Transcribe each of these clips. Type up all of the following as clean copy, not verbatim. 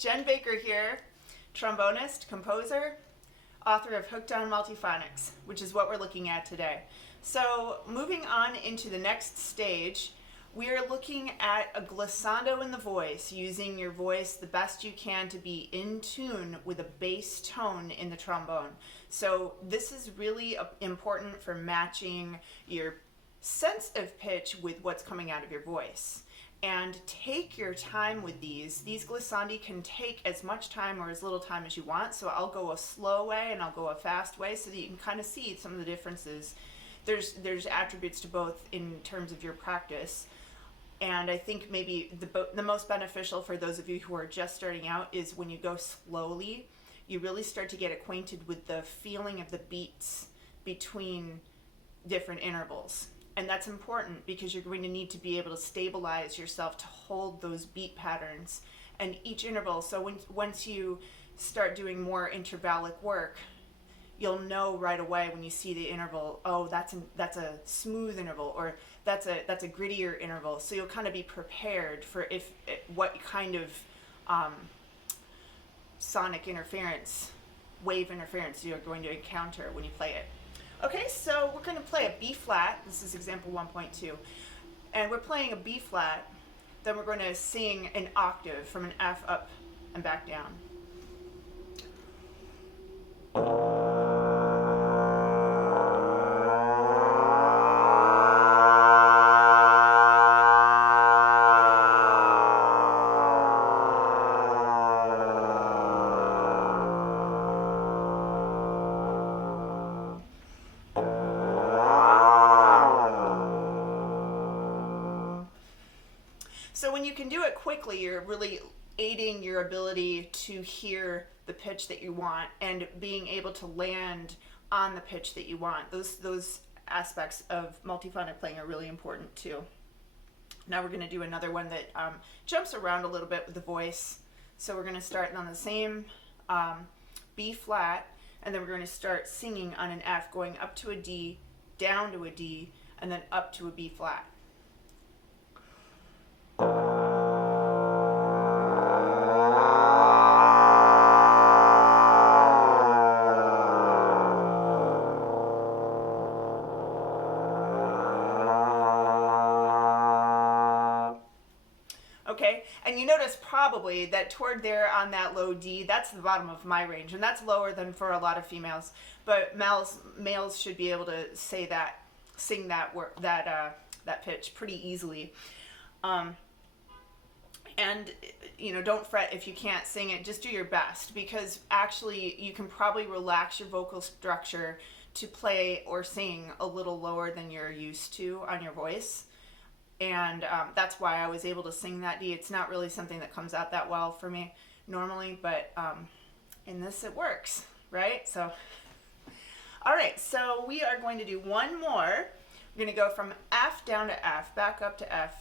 Jen Baker here, trombonist, composer, author of Hooked on Multiphonics, which is what we're looking at today. So moving on into the next stage, we are looking at a glissando in the voice, using your voice the best you can to be in tune with a bass tone in the trombone. So this is really important for matching your sense of pitch with what's coming out of your voice. And take your time with these. These glissandi can take as much time or as little time as you want. So I'll go a slow way and I'll go a fast way so that you can kind of see some of the differences. There's attributes to both in terms of your practice. And I think maybe the most beneficial for those of you who are just starting out is when you go slowly, you really start to get acquainted with the feeling of the beats between different intervals. And that's important because you're going to need to be able to stabilize yourself to hold those beat patterns and each interval. So once you start doing more intervallic work, you'll know right away when you see the interval, oh, that's a smooth interval, or that's a grittier interval. So you'll kind of be prepared for what kind of sonic interference, wave interference you're going to encounter when you play it. Okay, so we're going to play a B flat. This is example 1.2. And we're playing a B flat. Then we're going to sing an octave from an F up and back down. So when you can do it quickly, you're really aiding your ability to hear the pitch that you want and being able to land on the pitch that you want. Those aspects of multiphonic playing are really important too. Now we're going to do another one that jumps around a little bit with the voice. So we're going to start on the same B flat, and then we're going to start singing on an F, going up to a D, down to a D, and then up to a B flat. Okay, and you notice probably that toward there on that low D, that's the bottom of my range, and that's lower than for a lot of females. But males should be able to sing that pitch pretty easily. And don't fret if you can't sing it. Just do your best, because actually you can probably relax your vocal structure to play or sing a little lower than you're used to on your voice. And that's why I was able to sing that D. It's not really something that comes out that well for me normally, but in this it works, right? So, all right, so we are going to do one more. We're going to go from F down to F, back up to F,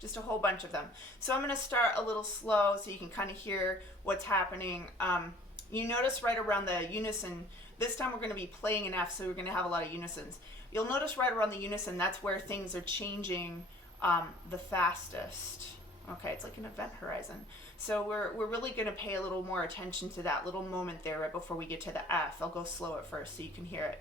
just a whole bunch of them. So I'm going to start a little slow so you can kind of hear what's happening. You notice right around the unison, this time we're going to be playing an F, so we're going to have a lot of unisons. You'll notice right around the unison, that's where things are changing the fastest. Okay, it's like an event horizon. So we're really going to pay a little more attention to that little moment there right before we get to the F. I'll go slow at first so you can hear it.